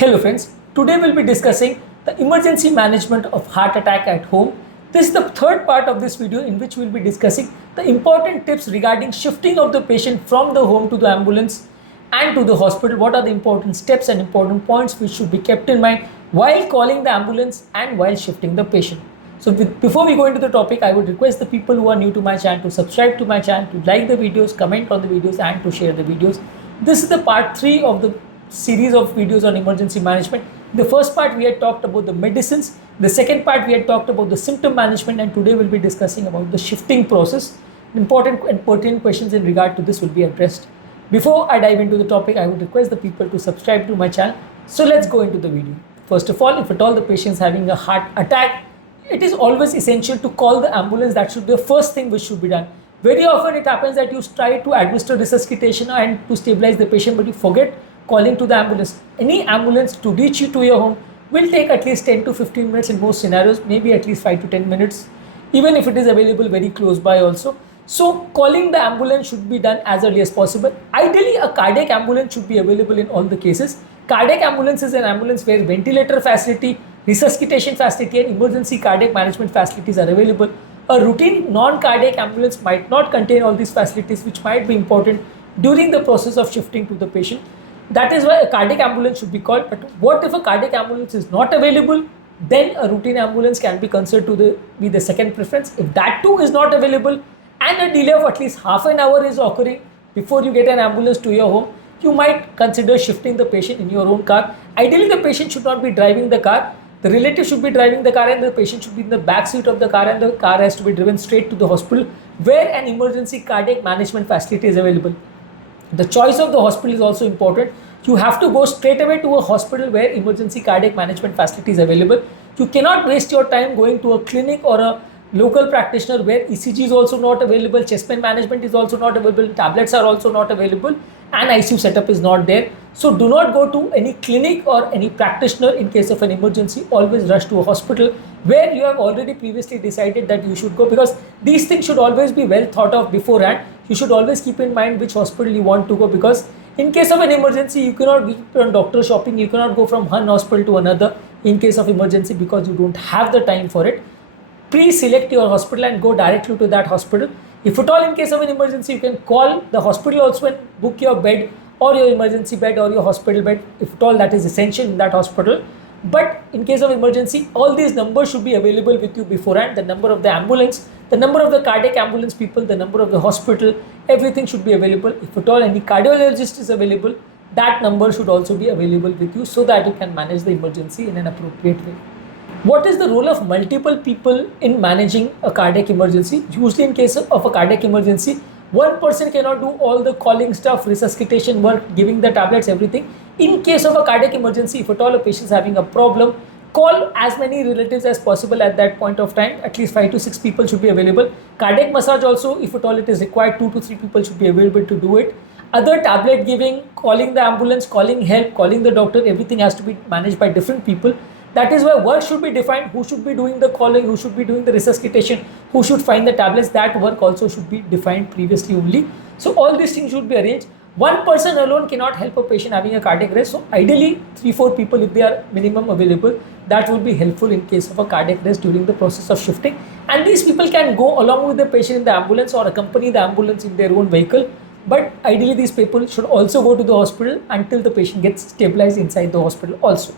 Hello friends, today we'll be discussing the emergency management of heart attack at home. This is the third part of this video in which we'll be discussing the important tips regarding shifting of the patient from the home to the ambulance and to the hospital. What are the important steps and important points which should be kept in mind while calling the ambulance and while shifting the patient. So before we go into the topic, I would request the people who are new to my channel to subscribe to my channel, to like the videos, comment on the videos and to share the videos. This is the part 3 of the series of videos on emergency management. In the first part we had talked about the medicines, the second part we had talked about the symptom management, and today we'll be discussing about the shifting process. Important and pertinent questions in regard to this will be addressed. Before I dive into the topic, I would request the people to subscribe to my channel. So let's go into the video. First of all, if at all the patient is having a heart attack, it is always essential to call the ambulance. That should be the first thing which should be done. Very often it happens that you try to administer resuscitation and to stabilize the patient, but you forget calling to the ambulance. Any ambulance to reach you to your home will take at least 10 to 15 minutes in most scenarios, maybe at least 5 to 10 minutes, even if it is available very close by also. So calling the ambulance should be done as early as possible. Ideally, a cardiac ambulance should be available in all the cases. Cardiac ambulance is an ambulance where ventilator facility, resuscitation facility and emergency cardiac management facilities are available. A routine non-cardiac ambulance might not contain all these facilities, which might be important during the process of shifting to the patient. That is why a cardiac ambulance should be called. But what if a cardiac ambulance is not available? Then a routine ambulance can be considered to be the second preference. If that too is not available and a delay of at least half an hour is occurring before you get an ambulance to your home, you might consider shifting the patient in your own car. Ideally, the patient should not be driving the car. The relative should be driving the car and the patient should be in the back seat of the car, and the car has to be driven straight to the hospital where an emergency cardiac management facility is available. The choice of the hospital is also important. You have to go straight away to a hospital where emergency cardiac management facility is available. You cannot waste your time going to a clinic or a local practitioner where ECG is also not available, chest pain management is also not available, tablets are also not available, and ICU setup is not there. So do not go to any clinic or any practitioner in case of an emergency. Always rush to a hospital where you have already previously decided that you should go, because these things should always be well thought of beforehand. You should always keep in mind which hospital you want to go, because in case of an emergency, you cannot be on doctor shopping, you cannot go from one hospital to another in case of emergency because you don't have the time for it. Pre-select your hospital and go directly to that hospital. If at all in case of an emergency, you can call the hospital also and book your bed or your emergency bed or your hospital bed, if at all that is essential in that hospital. But in case of emergency, all these numbers should be available with you beforehand. The number of the ambulance, the number of the cardiac ambulance people, the number of the hospital, everything should be available. If at all any cardiologist is available, that number should also be available with you so that you can manage the emergency in an appropriate way. What is the role of multiple people in managing a cardiac emergency? Usually in case of a cardiac emergency, one person cannot do all the calling stuff, resuscitation work, giving the tablets, everything. In case of a cardiac emergency, if at all a patient is having a problem, call as many relatives as possible at that point of time. At least 5 to 6 people should be available. Cardiac massage also, if at all it is required, 2 to 3 people should be available to do it. Other tablet giving, calling the ambulance, calling help, calling the doctor, everything has to be managed by different people. That is why work should be defined. Who should be doing the calling, who should be doing the resuscitation, who should find the tablets. That work also should be defined previously only. So all these things should be arranged. One person alone cannot help a patient having a cardiac arrest. So ideally 3-4 people, if they are minimum available, that will be helpful in case of a cardiac arrest during the process of shifting. And these people can go along with the patient in the ambulance or accompany the ambulance in their own vehicle. But ideally these people should also go to the hospital until the patient gets stabilized inside the hospital also.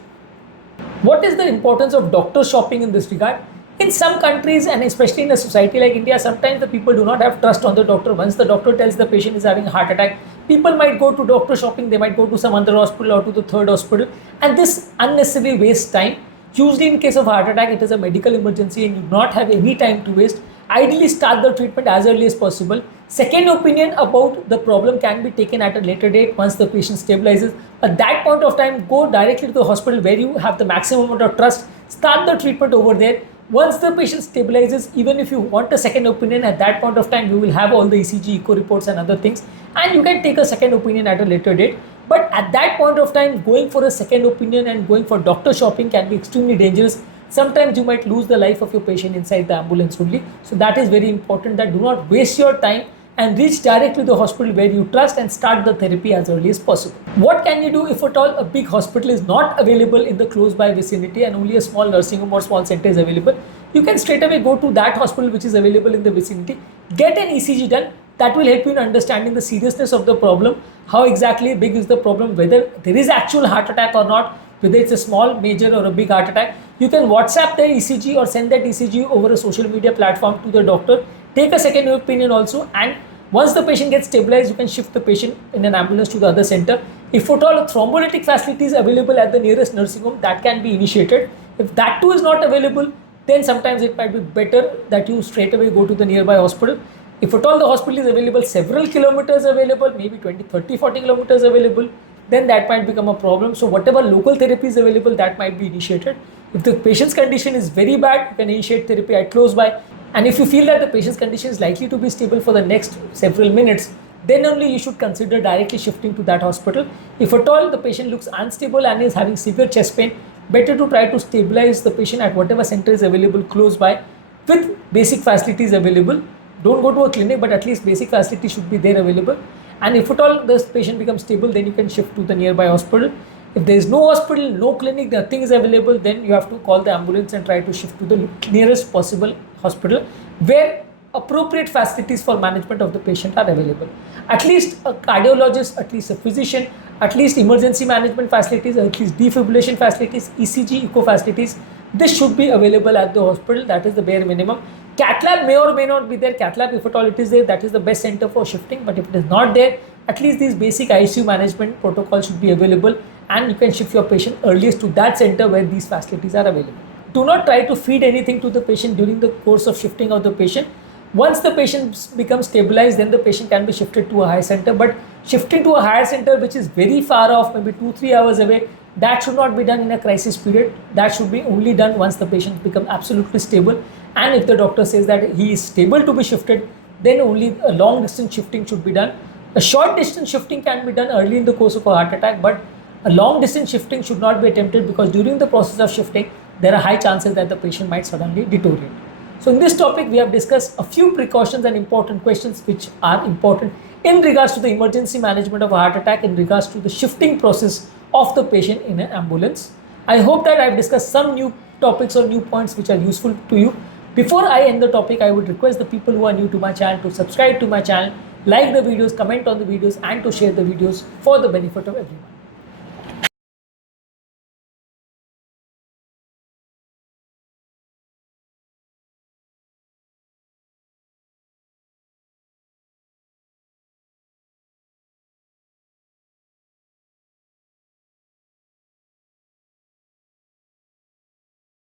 What is the importance of doctor shopping in this regard? In some countries, and especially in a society like India, sometimes the people do not have trust on the doctor. Once the doctor tells the patient is having a heart attack, people might go to doctor shopping, they might go to some other hospital or to the third hospital, and this unnecessarily wastes time. Usually in case of heart attack, it is a medical emergency and you do not have any time to waste. Ideally start the treatment as early as possible. Second opinion about the problem can be taken at a later date once the patient stabilizes. At that point of time, go directly to the hospital where you have the maximum amount of trust. Start the treatment over there. Once the patient stabilizes, even if you want a second opinion, at that point of time, you will have all the ECG, echo reports and other things, and you can take a second opinion at a later date. But at that point of time, going for a second opinion and going for doctor shopping can be extremely dangerous. Sometimes you might lose the life of your patient inside the ambulance only. So that is very important, that do not waste your time and reach directly to the hospital where you trust and start the therapy as early as possible. What can you do if at all a big hospital is not available in the close by vicinity and only a small nursing home or small center is available? You can straight away go to that hospital which is available in the vicinity, get an ECG done. That will help you in understanding the seriousness of the problem, how exactly big is the problem, whether there is actual heart attack or not, whether it's a small, major or a big heart attack. You can WhatsApp the ECG or send that ECG over a social media platform to the doctor. Take a second opinion also, and once the patient gets stabilized, you can shift the patient in an ambulance to the other center. If at all a thrombolytic facility is available at the nearest nursing home, that can be initiated. If that too is not available, then sometimes it might be better that you straight away go to the nearby hospital. If at all the hospital is available, several kilometers available, maybe 20, 30, 40 kilometers available, then that might become a problem. So whatever local therapy is available, that might be initiated. If the patient's condition is very bad, you can initiate therapy at close by. And if you feel that the patient's condition is likely to be stable for the next several minutes, then only you should consider directly shifting to that hospital. If at all the patient looks unstable and is having severe chest pain, better to try to stabilize the patient at whatever center is available close by with basic facilities available. Don't go to a clinic, but at least basic facilities should be there available. And if at all this patient becomes stable, then you can shift to the nearby hospital. If there is no hospital, no clinic, nothing is available, then you have to call the ambulance and try to shift to the nearest possible hospital where appropriate facilities for management of the patient are available. At least a cardiologist, at least a physician, at least emergency management facilities, at least defibrillation facilities, ECG, echo facilities, this should be available at the hospital. That is the bare minimum. Cath lab may or may not be there. Cath lab, if at all it is there, that is the best center for shifting. But if it is not there, at least these basic ICU management protocols should be available, and you can shift your patient earliest to that center where these facilities are available. Do not try to feed anything to the patient during the course of shifting of the patient. Once the patient becomes stabilized, then the patient can be shifted to a higher center. But shifting to a higher center which is very far off, maybe 2-3 hours away, that should not be done in a crisis period. That should be only done once the patient becomes absolutely stable. And if the doctor says that he is stable to be shifted, then only a long distance shifting should be done. A short distance shifting can be done early in the course of a heart attack, but a long distance shifting should not be attempted because during the process of shifting, there are high chances that the patient might suddenly deteriorate. So in this topic, we have discussed a few precautions and important questions which are important in regards to the emergency management of a heart attack, in regards to the shifting process of the patient in an ambulance. I hope that I have discussed some new topics or new points which are useful to you. Before I end the topic, I would request the people who are new to my channel to subscribe to my channel, like the videos, comment on the videos, and to share the videos for the benefit of everyone.